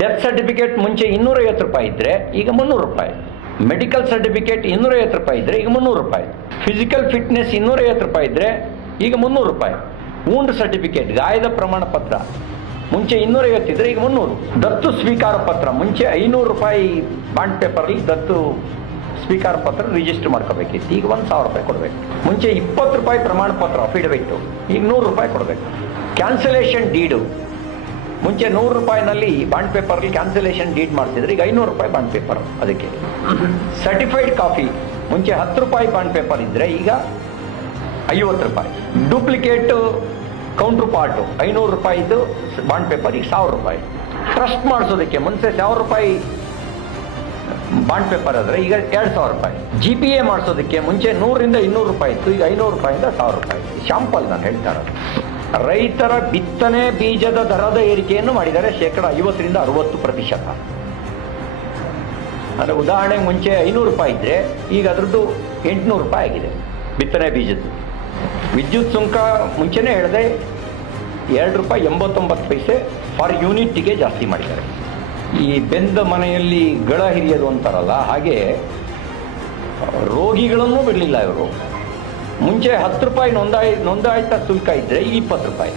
Death certificate ಮುಂಚೆ 250 ರೂಪಾಯಿ ಇದ್ದರೆ ಈಗ 300 ರೂಪಾಯಿ. ಮೆಡಿಕಲ್ ಸರ್ಟಿಫಿಕೇಟ್ 250 ರೂಪಾಯಿ ಇದ್ದರೆ ಈಗ 300 ರೂಪಾಯಿ. ಫಿಸಿಕಲ್ ಫಿಟ್ನೆಸ್ 250 ರೂಪಾಯಿ ಇದ್ದರೆ ಈಗ 300 ರೂಪಾಯಿ. ವೂಂಡ್ ಸರ್ಟಿಫಿಕೇಟ್ ಗಾಯದ ಪ್ರಮಾಣ ಪತ್ರ ಮುಂಚೆ 250 ಇದ್ದರೆ ಈಗ 300. ದತ್ತು ಸ್ವೀಕಾರ ಪತ್ರ ಮುಂಚೆ 500 ರೂಪಾಯಿ ಬಾಂಡ್ ಪೇಪರಲ್ಲಿ ದತ್ತು ಸ್ವೀಕಾರ ಪತ್ರ ರಿಜಿಸ್ಟರ್ ಮಾಡ್ಕೋಬೇಕಿತ್ತು, ಈಗ 1000 ರೂಪಾಯಿ ಕೊಡಬೇಕು. ಮುಂಚೆ 20 ರೂಪಾಯಿ ಪ್ರಮಾಣ ಪತ್ರ ಅಫಿಡವಿಟ್ಟು, ಈಗ 100 ರೂಪಾಯಿ ಕೊಡಬೇಕು. ಕ್ಯಾನ್ಸಲೇಷನ್ ಡೀಡು ಮುಂಚೆ 100 ರೂಪಾಯಿನಲ್ಲಿ ಬಾಂಡ್ ಪೇಪರಲ್ಲಿ ಕ್ಯಾನ್ಸಲೇಷನ್ ಡೀಡ್ ಮಾಡಿಸಿದ್ರೆ ಈಗ 500 ರೂಪಾಯಿ ಬಾಂಡ್ ಪೇಪರ್ ಅದಕ್ಕೆ. ಸರ್ಟಿಫೈಡ್ ಕಾಪಿ ಮುಂಚೆ 10 ರೂಪಾಯಿ ಬಾಂಡ್ ಪೇಪರ್ ಇದ್ದರೆ ಈಗ 50 ರೂಪಾಯಿ. ಡೂಪ್ಲಿಕೇಟ್ ಕೌಂಟ್ರ್ ಪಾರ್ಟು 500 ರೂಪಾಯಿದು ಬಾಂಡ್ ಪೇಪರ್ ಈಗ 1000 ರೂಪಾಯಿ. ಟ್ರಸ್ಟ್ ಮಾಡಿಸೋದಕ್ಕೆ ಮುಂಚೆ 1000 ರೂಪಾಯಿ ಬಾಂಡ್ ಪೇಪರ್ ಆದರೆ ಈಗ 2000 ರೂಪಾಯಿ. GPA ಮಾಡಿಸೋದಕ್ಕೆ ಮುಂಚೆ 100ರಿಂದ 200 ರೂಪಾಯಿ ಇತ್ತು, ಈಗ 500 ರೂಪಾಯಿಂದ 1000 ರೂಪಾಯಿ. ಶಾಂಪಲ್ ನಾನು ಹೇಳ್ತಾ ಇರೋದು. ರೈತರ ಬಿತ್ತನೆ ಬೀಜದ ದರದ ಏರಿಕೆಯನ್ನು ಮಾಡಿದ್ದಾರೆ 50%ರಿಂದ 60%. ಅಂದರೆ ಉದಾಹರಣೆಗೆ ಮುಂಚೆ 500 ರೂಪಾಯಿ ಇದ್ದರೆ ಈಗ ಅದರದ್ದು 800 ರೂಪಾಯಿ ಆಗಿದೆ ಬಿತ್ತನೆ ಬೀಜದ್ದು. ವಿದ್ಯುತ್ ಸುಂಕ ಮುಂಚೆನೇ ಹೇಳಿದೆ ₹2.89 ಫಾರ್ ಯೂನಿಟ್ಟಿಗೆ ಜಾಸ್ತಿ ಮಾಡಿದ್ದಾರೆ. ಈ ಬೆಂದ ಮನೆಯಲ್ಲಿ ಗಳ ಹಿರಿಯೋದು ಅಂತಾರಲ್ಲ ಹಾಗೆ ರೋಗಿಗಳನ್ನು ಬಿಡಲಿಲ್ಲ ಇವರು. ಮುಂಚೆ 10 ರೂಪಾಯಿ ನೋಂದಾಯಿತ ಶುಲ್ಕ ಇದ್ದರೆ ಈಗ 20 ರೂಪಾಯಿ.